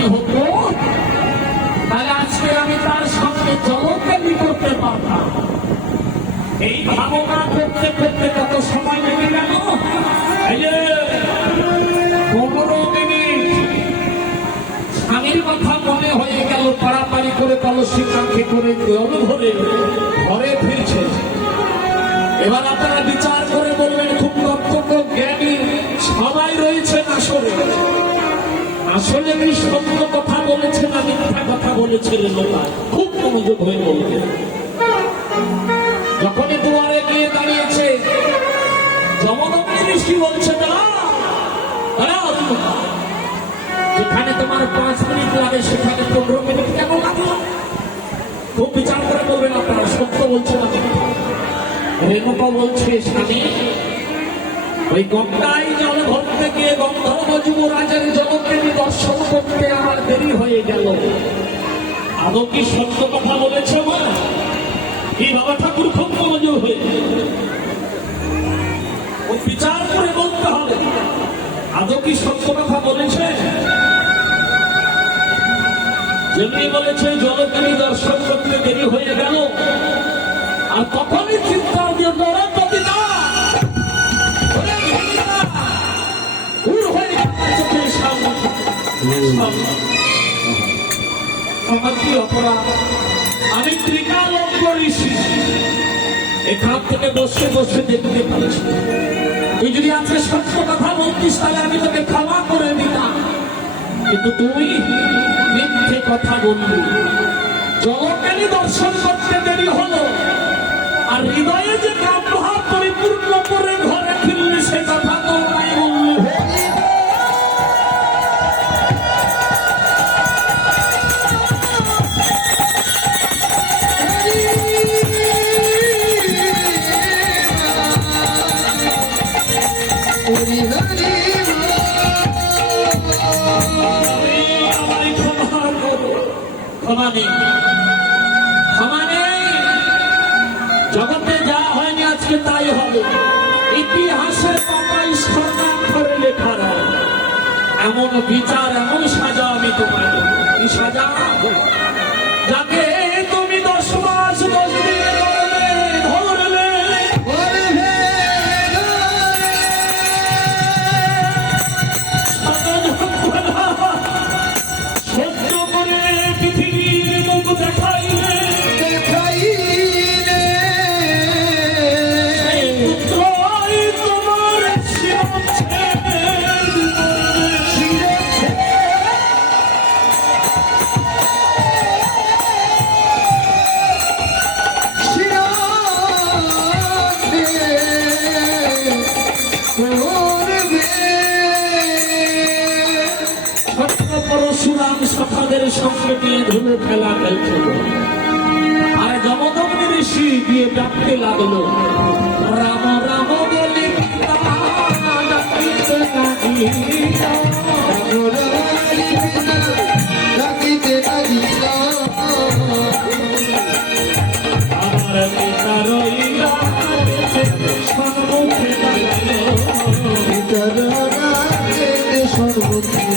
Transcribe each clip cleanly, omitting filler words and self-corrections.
স্বামী হতো, তাহলে আজকে আমি তার সঙ্গে জলকেলি করতে পারতাম। এই ভাবনা করতে করতে কত সময় লেগে গেল, 15 মিনিট। স্বামীর কথা মনে হয়ে গেল, পাড়াপাড়ি করে কলসি কাঁখে করে জল ভরে ঘরে ফিরছে। এবার আপনারা বিচার করে বলবেন, খুব কর্তব্য জ্ঞানী সবাই রয়েছেন আসলে, আসলে কি সত্য কথা বলেছে না মিথ্যা কথা বলেছে? খুব মনোযোগ হয়ে বলবেন। যখনই দুয়ারে গিয়ে দাঁড়িয়েছে, যমদগ্নি ঋষি বলছে, যেখানে তোমার 5 মিনিট লাগে সেখানে 15 মিনিট কেন লাগলো? খুব বিচার করে বলবেন আপনারা, সত্য বলছে না মিথ্যা? রেণুকা বলছে, স্বামী ওই গঙ্গায় জল ভরতে গিয়ে গন্ধর্ব যুবরাজের জলকেলি দর্শন করতে আমার দেরি হয়ে গেল। আদৌ কি সত্য কথা বলেছে মা? এই বাবা ঠাকুর খুব মনোযোগ হয়ে ওই বিচার করে বলতে হবে, আদৌ কি সত্য কথা বলেছে? যেমনি বলেছে জলকেলি দর্শন করতে দেরি হয়ে গেল, আর তখনই চিৎকার দিয়ে দৌড়ে কবিতা আমার কি অপরাধ? আমি ত্রিকালজ্ঞ ঋষি, এখান থেকে বসে বসে দেখতে পাচ্ছি। তুই যদি আজকে সত্য কথা বলতিস তাহলে আমি তোকে ক্ষমা করে দিতাম, কিন্তু তুই মিথ্যে কথা বললি। জলকেলি দর্শন করতে দেরি হলো, আর হৃদয়ে যে কামভাব পরিপূর্ণ করে ঘরে ফিরলি সে কথা তো নাই বললি। জগতে যা হয়নি আজকে তাই হবে। ইতিহাসের পাতায় স্বর্ণাক্ষরে লেখা রয়, এমন বিচার এমন সাজা আমি তোমায় দেব। কি সাজা? যাকে তুমি 10 মাস 10 দিন ধরলে, সহ্য করে পৃথিবীর মুখ দেখাইলে, সখাদের সঙ্গে নিয়ে ধুলো খেলা খেলছে, আর যমদগ্নি ঋষি দিয়ে ডাকতে লাগলো, রাম রাম বলে আমার পিতা রইলা সর্বমুখে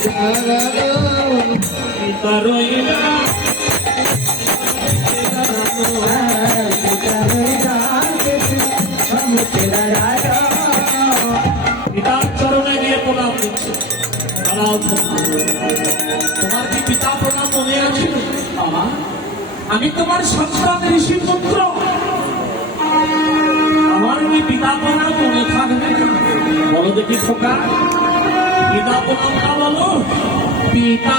পিতার চরণে গিয়ে প্রণাম দিচ্ছে। তোমার কি পিতা প্রণাম মনে আছে? আমি তোমার সন্তান ঋষি পুত্র, আমার ওই পিতা প্রণাম মনে থাকবে? বলো দেখি খোকা, পিতা প্রণামটা বলো। পিতা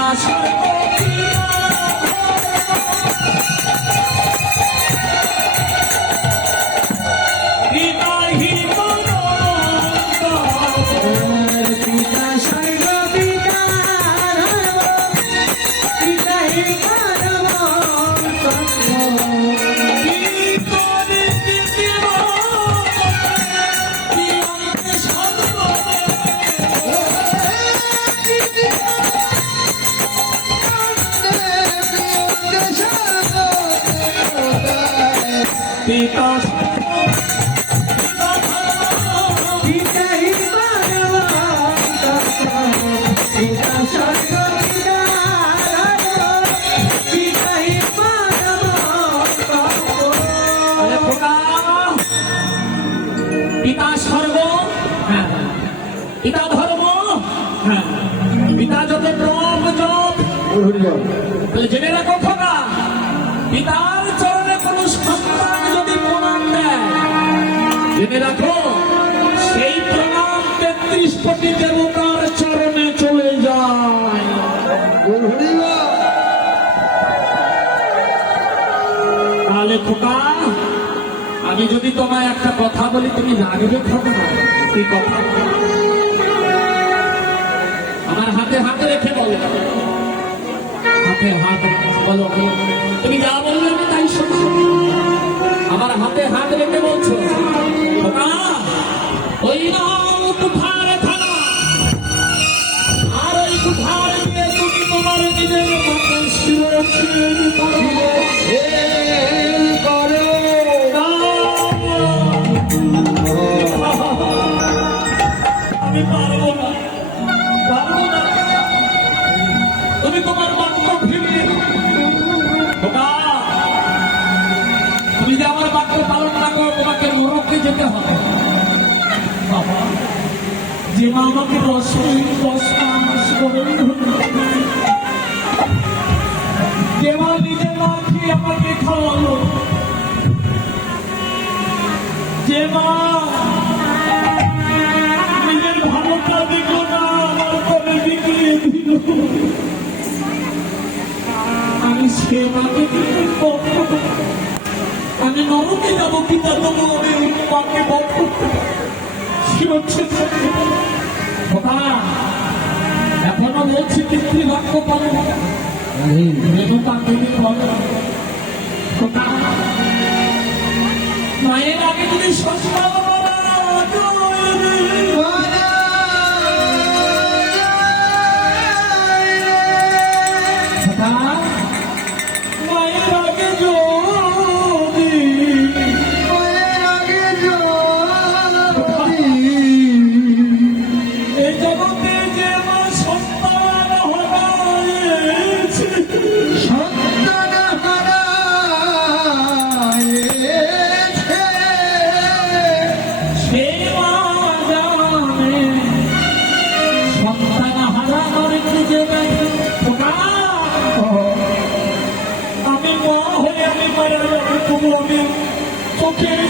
পিতা পিতা যত প্রম জপ, তাহলে জেনে রাখো খোকা, পিতার চরণে কোন সন্তান যদি প্রণাম দেয়, জেনে রাখো সেই প্রণাম 33 কোটি দেবতার চরণে চলে যায়। তাহলে খোকা, আমি যদি তোমায় একটা কথা বলি তুমি রাগবে খোকা? কি কথা? আমার হাতে হাতে রেখে বলো, হাতে হাত বলো, তুমি যা বললে আমি তাই শুনবো। আমার হাতে হাত রেখে বলছো খোকা, ওই নাও কুঠার থানা, আর ওই কুঠার দিয়ে তুমি তোমার নিজের মতো শিরোচ্ছেদ করো। আমি পারবো না, পারবো না। তুমি তোমার বাক্য ফিরিয়ে খোকা, তুমি যে আমার বাক্য পালন না করো, তোমাকে নরকে যেতে হবে। বাবা, যে মা আমাকে 10 মাস গর্ভে ধরে, যে মা নিজে না খেয়ে আমাকে খাওয়ালো, যে মা নিজের ভালোটা দেখলো না, আমার করে বিক্রিয়ে দিল, আমি সে মাকে আমি নরকে যাবো পিতা, তবু আমি ওই মাকে বধ করতে এখনো বলছি পিতৃবাক্য পালন মায়ের আগে যদি সস্তা মায়ের আগে এই জগতে যে মা সন্তান হারাইছে, সন্তান হারাইছে, সে মা জানে সন্তান হারানোর কি যে আমি মা হয়ে আমি মারা যাবো, তবু আমি চোখের